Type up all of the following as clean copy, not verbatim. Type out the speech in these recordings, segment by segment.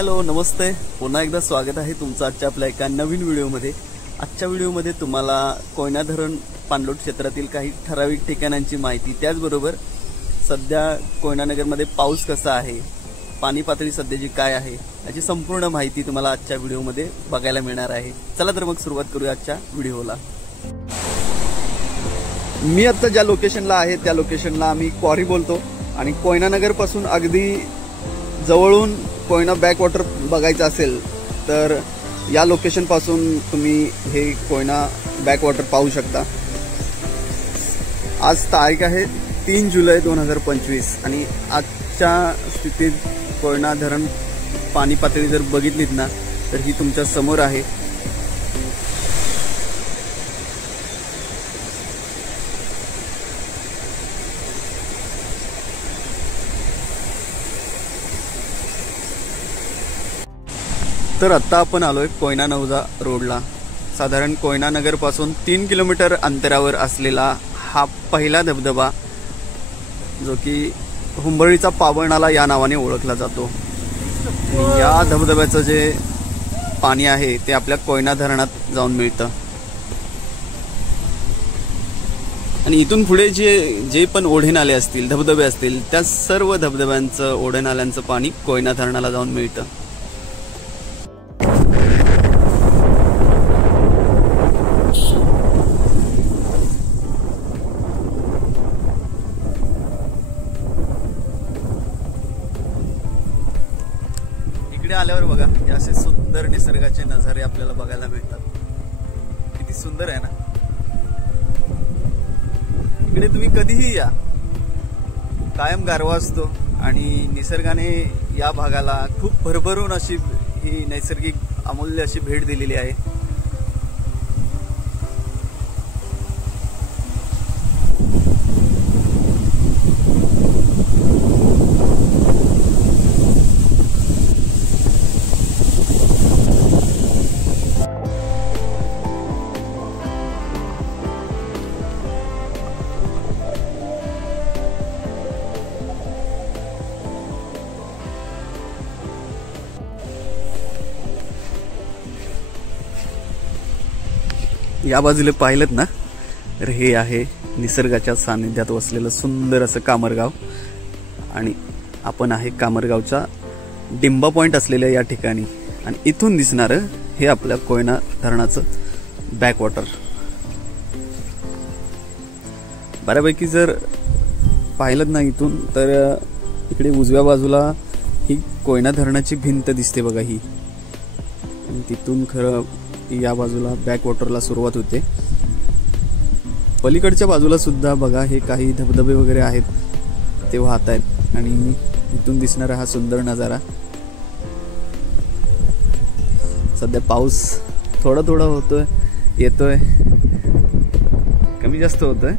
Hello नमस्ते, पुन्हा एकदा स्वागत आहे तुमचं आजच्या आपल्या एका नवीन व्हिडिओमध्ये। आजच्या व्हिडिओमध्ये तुम्हाला कोयना धरण पाणलोट क्षेत्रातील काही ठराविक ठिकाणांची माहिती, त्याचबरोबर सध्या कोयना नगरमध्ये पाऊस कसा आहे, पाणी पातळी सध्याची काय आहे याची संपूर्ण माहिती तुम्हाला आजच्या व्हिडिओमध्ये बघायला मिळणार आहे। चला तर मग सुरुवात करूया आजच्या व्हिडिओला। मी आता ज्या लोकेशनला आहे त्या लोकेशनला आम्ही क्वारी बोलतो आणि कोयना नगर पासून अगदी जवळून कोयना बॅकवॉटर बघायचं असेल तर या लोकेशन पासून तुम्ही हे कोयना बॅकवॉटर पाहू शकता। आज तारीख आहे 3 जुलै 2025 आणि आजच्या स्थितीत कोयना धरण पाणी पातळी जर बघितलीत ना तर ही तुमच्या समोर आहे। तर आता आपण आलोय कोयना नवजा रोडला। साधारण कोयना नगर पासून 3 किलोमीटर अंतरावर असलेला हा पहिला धबधबा, जो की हुंबळीचा पावनाला या नावाने ओळखला जातो। या धबधब्याचं जे पाणी आहे ते आपल्या कोयना धरणात जाऊन मिळतं आणि इथून पुढे जे पण ओढे नाले असतील, धबधबे असतील, त्या सर्व धबधब्यांचं ओढे नाल्यांचं पाणी कोयना धरणाला जाऊन मिळतं। इकडे आल्यावर बघा हे असे सुंदर निसर्गाचे नजारे आपल्याला बघायला मिळतात। किती सुंदर आहे ना। इकडे तुम्ही कधीही या, कायम गारवा असतो आणि निसर्गाने या भागाला खूप भरभरून अशी ही नैसर्गिक अमूल्य अशी भेट दिलेली आहे। या बाजूला पाहिलं ना तर हे आहे निसर्गाच्या सानिध्यात वसलेलं सुंदर असं कामरगाव आणि आपण आहे कामरगावच्या डिंबा पॉइंट असलेल्या या ठिकाणी आणि इथून दिसणारं हे आपल्या कोयना धरणाचं बॅकवॉटर। बऱ्यापैकी जर पाहिलं ना इथून तर इकडे उजव्या बाजूला ही कोयना धरणाची भिंत दिसते बघा ही, आणि तिथून खरं या बाजूला बॅकवॉटरला सुरुवात होते। पलीकडच्या बाजूला सुद्धा बघा हे काही धबधबे वगैरे आहेत ते वाहत आहेत आणि इथून दिसणारा हा सुंदर नजारा। सध्या पाऊस थोडा थोडा होतोय, येतोय, कमी जास्त होतोय।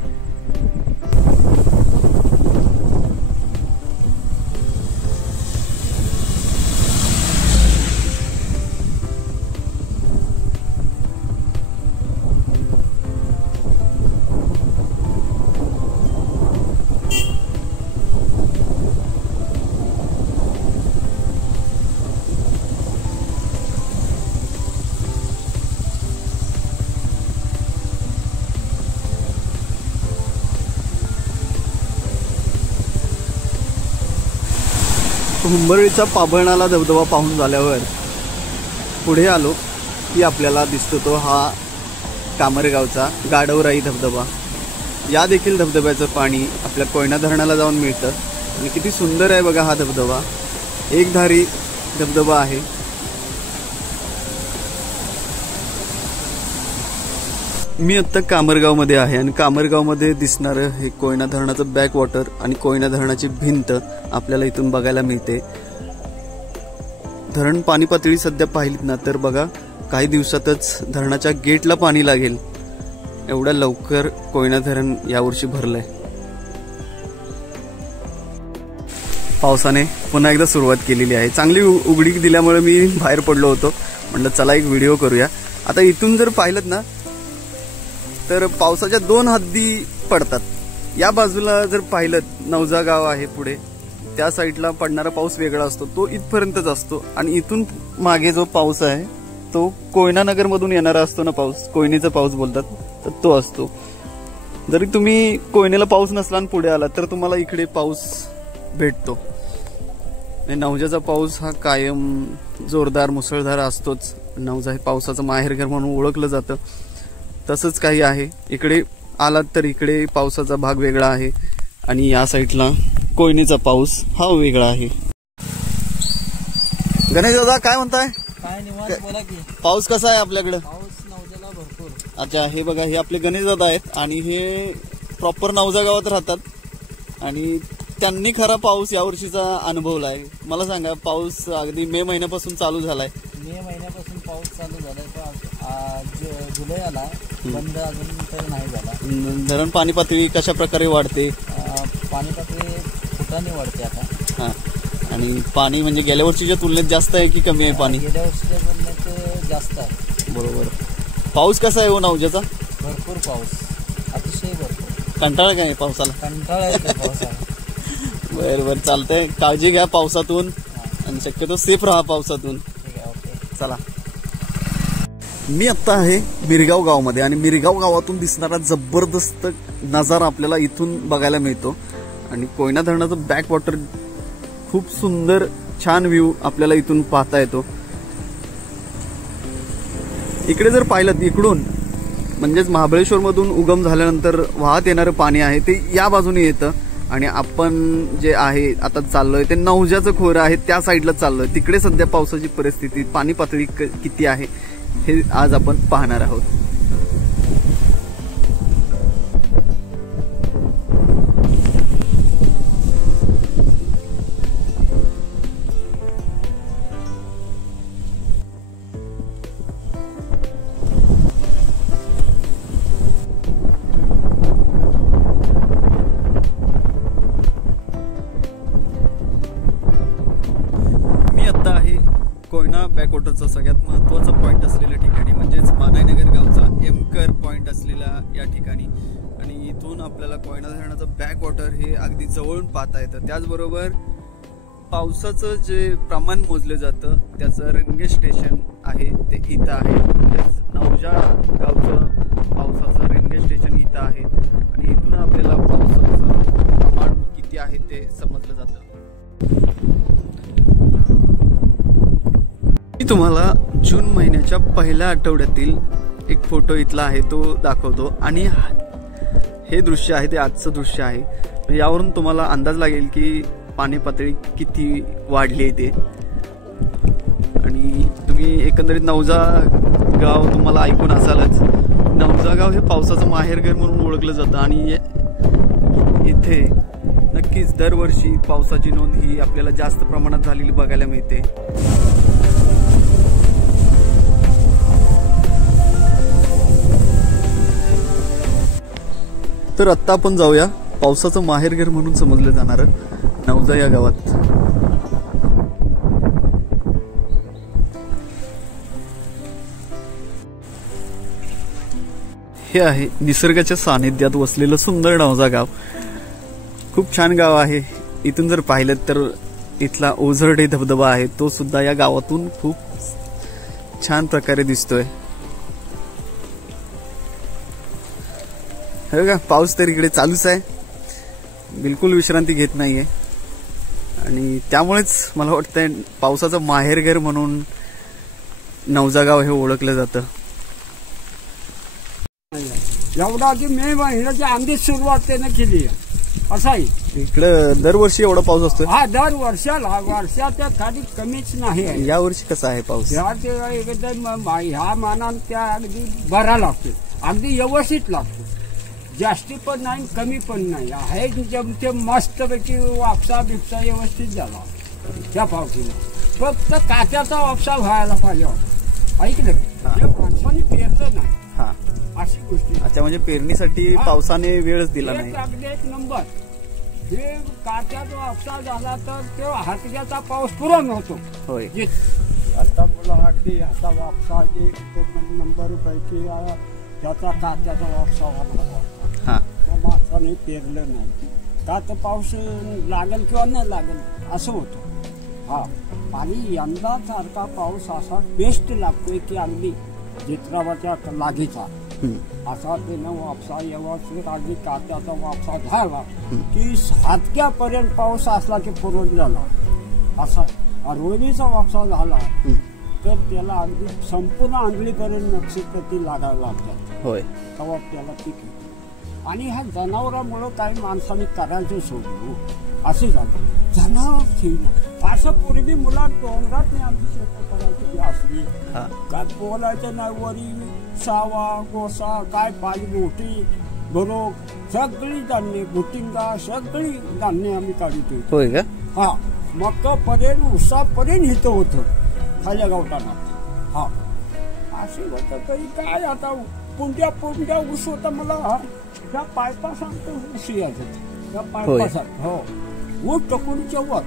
हुंबळीचा पाबळणाला धबधबा पाहून झाल्यावर पुढे आलो की आपल्याला दिसतो तो हा कामरगावचा गाडवराई धबधबा। या देखील धबधब्याचं पाणी आपल्या कोयना धरणाला जाऊन मिळतं आणि किती सुंदर आहे बघा हा धबधबा। एकधारी धबधबा आहे। मी आता कामरगावमध्ये आहे आणि कामरगावमध्ये दिसणारं हे कोयना धरणाचं बॅकवॉटर आणि कोयना धरणाची भिंत आपल्याला इथून बघायला मिळते। धरण पाणी पातळी सध्या पाहिलीत ना तर बघा काही दिवसातच धरणाच्या गेटला पाणी लागेल, एवढ्या लवकर कोयना धरण यावर्षी भरलंय। पावसाने पुन्हा एकदा सुरुवात केलेली आहे। चांगली उघडीक दिल्यामुळे मी बाहेर पडलो होतो, म्हणलं चला एक व्हिडिओ करूया। आता इथून जर पाहिलं ना तर पावसाच्या 2 हद्दी पडतात। या बाजूला जर पाहिलं नवजा गाव आहे पुढे त्या साईडला पडणारा पाऊस वेगळा असतो, तो इथपर्यंतच असतो. आणि इथून मागे जो पाऊस आहे तो कोयना नगर मधून येणारा असतो ना पाऊस, कोयनेचा पाऊस बोलतात, तर तो असतो. जरी तुम्ही कोयनेला पाऊस नसला आणि पुढे आला तर तुम्हाला इकडे पाऊस भेटतो. नवजाचा पाऊस हा कायम जोरदार मुसळधार असतोच. नवजा हे पावसाचं माहेरघर म्हणून ओळखलं जातं. तसंच काही आहे इकडे आलात तर इकडे पावसाचा भाग वेगळा आहे आणि या साईडला कोयनेचा पाऊस हा वेगळा आहे. गणेश दादा काय म्हणताय? काय निवांत बोला की. पाऊस कसा आहे आपल्याकडे? पाऊस नवजाला भरपूर. अच्छा, हे बघा, हे आपले गणेश दादा आहेत आणि हे प्रॉपर नवजा गावात राहतात आणि त्यांनी खरा पाऊस यावर्षीचा अनुभवलाय. मला सांगा, पाऊस अगदी मे महिन्यापासून चालू झालाय. मे महिन्यापासून पाऊस चालू झालाय, जुलै आला, बंद अजून तर नाही झाला. धरण पाणी पातळी कशा प्रकारे वाढते? पाणी पातळी फुटाने वाढते आता. हा, आणि पाणी म्हणजे गेल्या वर्षीच्या तुलनेत जास्त आहे की कमी आहे पाणी? गेल्या वर्षीच्या तुलनेत जास्त आहे. बरोबर. पाऊस कसा आहे हो नवजाचा? भरपूर पाऊस, अतिशय भरपूर. कंटाळा काय पावसाला? कंटाळा येतो पावसाला. बरं बरं, चालतंय. काळजी घ्या पावसातून आणि शक्यतो सेफ राहा पावसातून. चला, मी आता आहे मिरगाव गावामध्ये आणि मिरगाव गावातून दिसणारा जबरदस्त नजारा आपल्याला इथून बघायला मिळतो. आणि कोयना धरणाचं बॅक वॉटर खूप सुंदर छान व्ह्यू आपल्याला इथून पाहता येतो. इकडे जर पाहिलं इकडून म्हणजेच महाबळेश्वर मधून उगम झाल्यानंतर वाहत येणारं पाणी आहे ते या बाजूने येतं आणि आपण जे आहे आता चाललोय ते नवजाचं खोरं आहे त्या साईडला चाललोय. तिकडे सध्या पावसाची परिस्थिती, पाणी पातळी किती आहे हे आज आपण पाहणार आहोत. कोयना बॅकवॉटरचा सगळ्यात महत्त्वाचा पॉईंट असलेल्या ठिकाणी म्हणजेच मानाईनगर गावचा एमकर पॉईंट असलेल्या या ठिकाणी. आणि इथून आपल्याला कोयना धरणाचं बॅकवॉटर हे अगदी जवळून पाहता येतं. त्याचबरोबर पावसाचं जे प्रमाण मोजलं जातं त्याचं रंगे स्टेशन आहे ते इथं आहे. म्हणजेच नवजा गावचं पावसाचं रंगे स्टेशन इथं आहे आणि इथून आपल्याला पावसाचं प्रमाण किती आहे ते समजलं जातं. मी तुम्हाला जून महिन्याच्या पहिल्या आठवड्यातील एक फोटो इथला आहे तो दाखवतो आणि हे दृश्य आहे ते आजचं दृश्य आहे. यावरून तुम्हाला अंदाज लागेल की पाणी पातळी किती वाढली आहे ते. आणि तुम्ही एकंदरीत नवजा गाव तुम्हाला ऐकून असालच. नवजा गाव हे पावसाचं माहेरघर म्हणून ओळखलं जातं आणि इथे नक्कीच दरवर्षी पावसाची नोंद ही आपल्याला जास्त प्रमाणात झालेली बघायला मिळते. तर आत्ता आपण जाऊया पावसाचं माहेरघर म्हणून समजलं जाणारं नवजा या गावात. हे आहे निसर्गाच्या सानिध्यात वसलेलं सुंदर नवजा गाव. खूप छान गाव आहे. इथून जर पाहिलं तर इथला ओझरडे धबधबा आहे तो सुद्धा या गावातून खूप छान प्रकारे दिसतोय. हे बघा, पाऊस तर इकडे चालूच आहे, बिलकुल विश्रांती घेत नाहीये. आणि त्यामुळेच मला वाटतंय पावसाचं माहेरघर म्हणून नवजा गाव हे ओळखलं जातं. एवढा की मे महिन्याच्या आधीच सुरुवात त्यानं केली असं आहे. इकडं दरवर्षी एवढा पाऊस असतो? हा, दर वर्षाच्या खाली कमीच नाही. या वर्षी कसा आहे पाऊस? एकदम ह्या मानानं त्या अगदी बरा लागतो, अगदी व्यवस्थित लागतो. जास्ती पण नाही कमी पण नाही आहे. ते मस्तपैकी वापसा बिपसा व्यवस्थित झाला त्या पावसाला. फक्त काट्याचा वापसा व्हायला पाहिजे. ऐकलं का? माणसाने पेरलं नाही अशी गोष्टी. अच्छा, म्हणजे पेरणीसाठी पावसाने वेळच दिला नाही. अगदी एक नंबर. हे काट्याचा वापसा झाला तर तो हातग्याचा पाऊस पूर्ण होतो. होय, आता मला अगदी हाता वापसा नंबर पैकी त्याचा काट्याचा वापसा व्हायला. हा, माणसाने पेरलं नाही. का तर पाऊस लागेल किंवा नाही लागेल असं होतं. हा, आणि यंदा सारखा पाऊस असा बेस्ट लागतोय की अगदी जित्राबाच्या लागीचा असा त्यानं वापसा व्यवस्थित अगदी काट्याचा वापसा झाला की हातक्यापर्यंत पाऊस असला की पुरवठ झाला. असा रोहिणीचा वापसा झाला तर त्याला अगदी संपूर्ण आंधळीपर्यंत नक्षत्र लागायला लागतात. होय, तेव्हा त्याला पीक येतं. आणि ह्या जनावरांमुळं काही माणसाने करायचं सोडलं असे झालं. जनावर ठेवलं असं पूर्वी मुला डोंगरात नाही आमची शेत करायची असली काय बोलायचं नाही. वरी सावा गोसा काय पाहिजे मोठी बरोब सगळी धान्य बुटिंगा सगळी धान्य आम्ही काढत होतो. होय का? हा, मक्कापर्यंत उसापर्यंत हिथं होतं खाल्या गावठाना. हा, असे होतं तरी काय आता पुंड्या ऊस होता. मला त्या पायपा सांगतो ऊस यायचं त्या पायपा. हो, ऊस टकुरीच्या वर.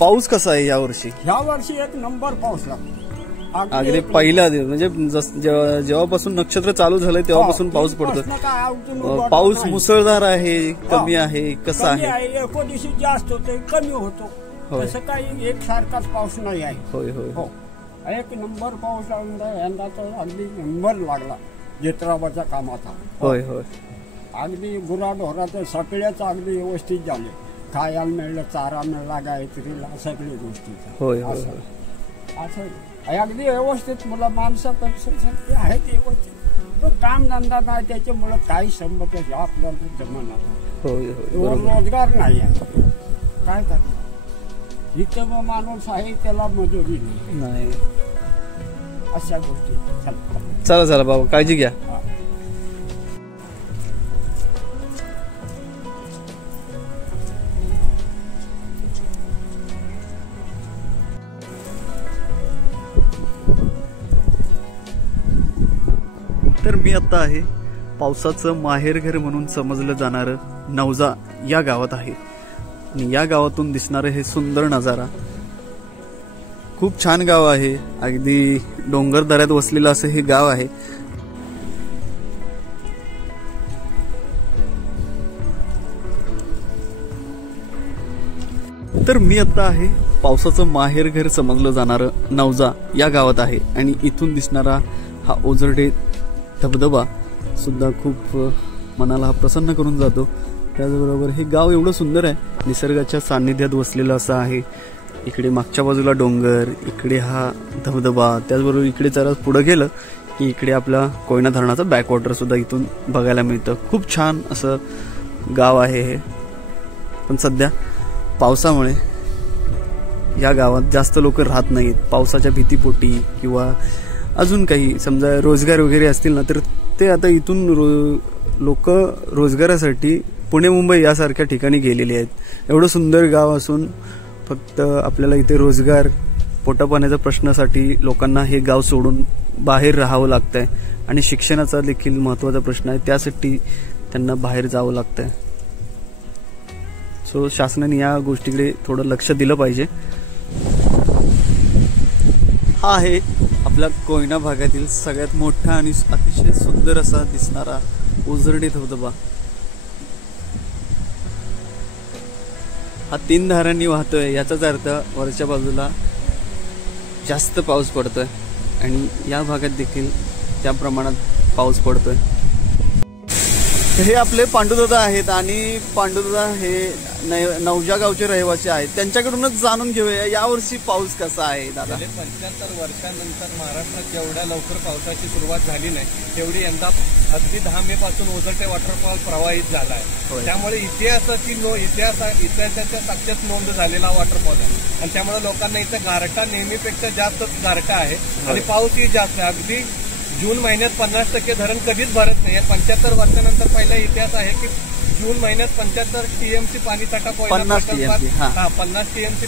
पाऊस कसा आहे यावर्षी? ह्या वर्षी एक नंबर पाऊस लागतो. अगदी पहिला दिवस म्हणजे जेव्हापासून नक्षत्र चालू झालंय तेव्हापासून पाऊस पडतो. पाऊस मुसळधार आहे, कमी आहे, कसा आहे? एका दिवशी जास्त होतो, कमी होतो. तसं काही एकसारखाच पाऊस नाही आहे. होय होय हो, एक नंबर पाऊस यंदा तर अगदी नंबर लागला जित्राबाच्या कामाचा. होय होय, अगदी गुराढोराचं सगळ्याच अगदी व्यवस्थित झाले. खायला मिळलं, चारा मिळला, गायत्रीला सगळ्या गोष्टी. होय होय, असं अगदी व्यवस्थित. मला माणसापेक्षा शक्ती आहे ते व्यवस्थित. तो काम धंदा नाही त्याच्यामुळं काही संबंध आपल्याला जमणार. होय होय, रोजगार नाही आहे. काय करणार? इथं मग माणूस आहे त्याला मजुरी नाही. अशा गोष्टी. चला चला बाबा, काळजी घ्या. तर मी आता आहे पावसाचं माहेरघर म्हणून समजलं जाणारं नवजा या गावात आहे. आणि या गावातून दिसणारं हे सुंदर नजारा. खूप छान गाव आहे. अगदी डोंगर दऱ्यात वसलेलं असं हे गाव आहे. तर मी आता आहे पावसाचं माहेरघर समजलं जाणारं नवजा या गावात आहे. आणि इथून दिसणारा हा ओझरडे धबधबा सुद्धा खूप मनाला प्रसन्न करून जातो. त्याचबरोबर हे गाव एवढं सुंदर आहे, निसर्गाच्या सान्निध्यात वसलेलं असं आहे. इकडे मागच्या बाजूला डोंगर, इकडे हा धबधबा, त्याचबरोबर इकडे जरा पुढे गेलं की इकडे आपला कोयना धरणाचा बॅकवॉटर सुद्धा इथून बघायला मिळतं. खूप छान असं गाव आहे हे. पण सध्या पावसामुळे या गावात जास्त लोक राहत नाहीत. पावसाच्या भीतीपोटी किंवा अजून काही समजा रोजगार वगैरे असतील ना, तर ते आता इथून लोक रोजगारासाठी पुणे मुंबई यासारख्या ठिकाणी गेलेली आहेत. एवढं सुंदर गाव असून फक्त आपल्याला इथे रोजगार पोटापाण्याच्या प्रश्नासाठी लोकांना हे गाव सोडून बाहेर राहावं लागतंय. आणि शिक्षणाचा देखील महत्त्वाचा प्रश्न आहे, त्यासाठी त्यांना बाहेर जावं लागतंय. सो शासनाने या गोष्टीकडे थोडं लक्ष दिलं पाहिजे. हा आहे आपल्या कोयना भागातील सगळ्यात मोठा आणि अतिशय सुंदर असा दिसणारा ओझरडे धबधबा. हा 3 धारांनी वाहतोय. याचाच अर्थ वरच्या बाजूला जास्त पाऊस पडतोय आणि या भागात देखील त्या प्रमाणात पाऊस पडतोय. हे आपले पांडुदादा आहेत आणि पांडुदादा हे नवजा गावचे रहिवासी आहेत. त्यांच्याकडूनच जाणून घेऊया यावर्षी पाऊस कसा आहे. दादा, 75 वर्षांनंतर महाराष्ट्रात जेवढ्या लवकर पावसाची सुरुवात झाली नाही तेवढी यंदा अगदी 10 मे पासून ओझरडे वॉटरफॉल प्रवाहित झाला आहे. त्यामुळे इतिहासाच्या साक्षात नोंद झालेला वॉटरफॉल आहे. आणि त्यामुळे लोकांना इथं गारठा नेहमीपेक्षा जास्त गारठा आहे आणि पाऊसही जास्त आहे. अगदी जून महिन्यात 50% धरण कधीच भरत नाही. 75 वर्षानंतर पहिला इतिहास आहे की जून महिन्यात 75 TMC पाणीसाठा 50 TMC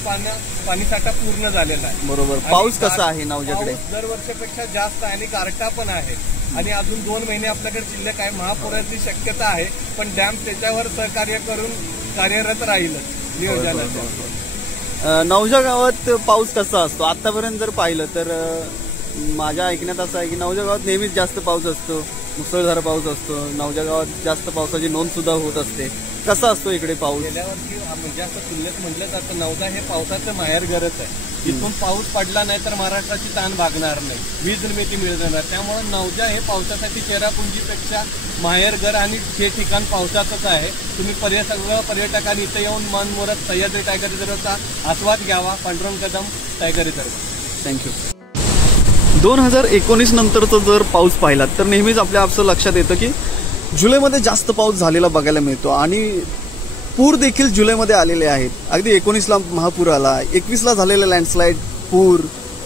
पाणीसाठा पूर्ण झालेला आहे. बरोबर. पाऊस कसा आहे नवजाकडे? दरवर्षीपेक्षा जास्त आहे आणि गारठा पण आहे. आणि अजून 2 महिने आपल्याकडे शिल्लक आहे. महापुराची शक्यता आहे, पण डॅम त्याच्यावर सहकार्य करून कार्यरत राहील नियोजनाचं. नवजा गावात पाऊस कसा असतो आतापर्यंत जर पाहिलं तर? माझ्या ऐकण्यात असं आहे की नवजा गावात नेहमीच जास्त पाऊस असतो, मुसळधार पाऊस असतो. नवजा गावात जास्त पावसाची नोंद सुद्धा होत असते. कसा असतो इकडे पाऊस? गेल्या वर्षी म्हणजे असं तुलनेत म्हटलं जातं नवदा हे पावसाचं माहेर घरच आहे. इथून पाऊस पडला नाही तर महाराष्ट्राची ताण भागणार नाही, वीज निर्मिती मिळणार. त्यामुळे नवदा हे पावसासाठी चेरापुंजीपेक्षा माहेर घर आणि हे ठिकाण पावसाचंच आहे. तुम्ही सगळं पर्यटकांनी इथे येऊन मन मोरत सह्याद्री टायगर रिझर्वचा आस्वाद घ्यावा. Pandurang Kadam, tiger reserve. Thank you. 2019 नंतरचा जर पाऊस पाहिला तर नेहमीच आपल्या आपलं लक्षात येतं की जुलैमध्ये जास्त पाऊस झालेला बघायला मिळतो आणि पूर देखील जुलैमध्ये आलेले आहेत. अगदी 19ला महापूर आला, 21ला झालेला लँडस्लाईड पूर,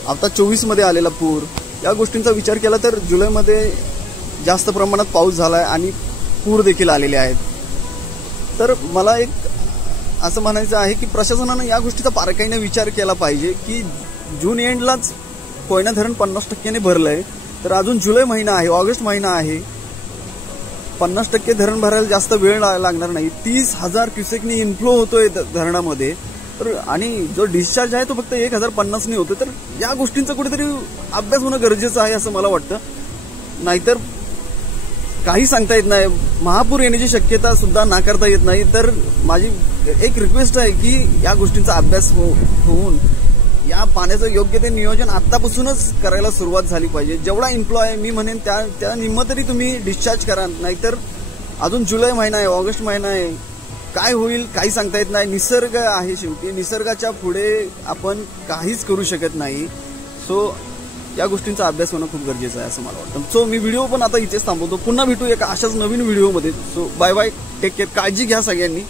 आता 24मध्ये आलेला पूर. या गोष्टींचा विचार केला तर जुलैमध्ये जास्त प्रमाणात पाऊस झाला आहे आणि पूर देखील आलेले आहेत. तर मला एक असं म्हणायचं आहे की प्रशासनानं या गोष्टीचा बारकाईने विचार केला पाहिजे की जून एंडलाच कोयना धरण 50% भरलंय, तर अजून जुलै महिना आहे, ऑगस्ट महिना आहे, 50% धरण भरायला जास्त वेळ लागणार नाही. 30,000 क्युसेकनी इन्फ्लो होतोय धरणामध्ये, तर आणि जो डिस्चार्ज आहे तो फक्त 1,050 होतो. तर या गोष्टींचा कुठेतरी अभ्यास होणं गरजेचं आहे असं मला वाटतं. नाहीतर काही सांगता येत नाही, महापूर येण्याची शक्यता सुद्धा नाकारता येत नाही. तर माझी एक रिक्वेस्ट आहे की या गोष्टींचा अभ्यास होऊन या पाण्याचं योग्य ते नियोजन आतापासूनच करायला सुरुवात झाली पाहिजे. जेवढा इन्फ्लो आहे मी म्हणेन त्या निम्म तरी तुम्ही डिस्चार्ज करा. नाहीतर अजून जुलै महिना आहे, ऑगस्ट महिना आहे, काय होईल काही सांगता येत नाही. निसर्ग आहे शेवटी, निसर्गाच्या पुढे आपण काहीच करू शकत नाही. सो या गोष्टींचा अभ्यास होणं खूप गरजेचं आहे असं मला वाटतं. सो मी व्हिडिओ पण आता इथेच थांबवतो. पुन्हा भेटू एका अशाच नवीन व्हिडिओमध्ये. So bye bye, take care, काळजी घ्या सगळ्यांनी.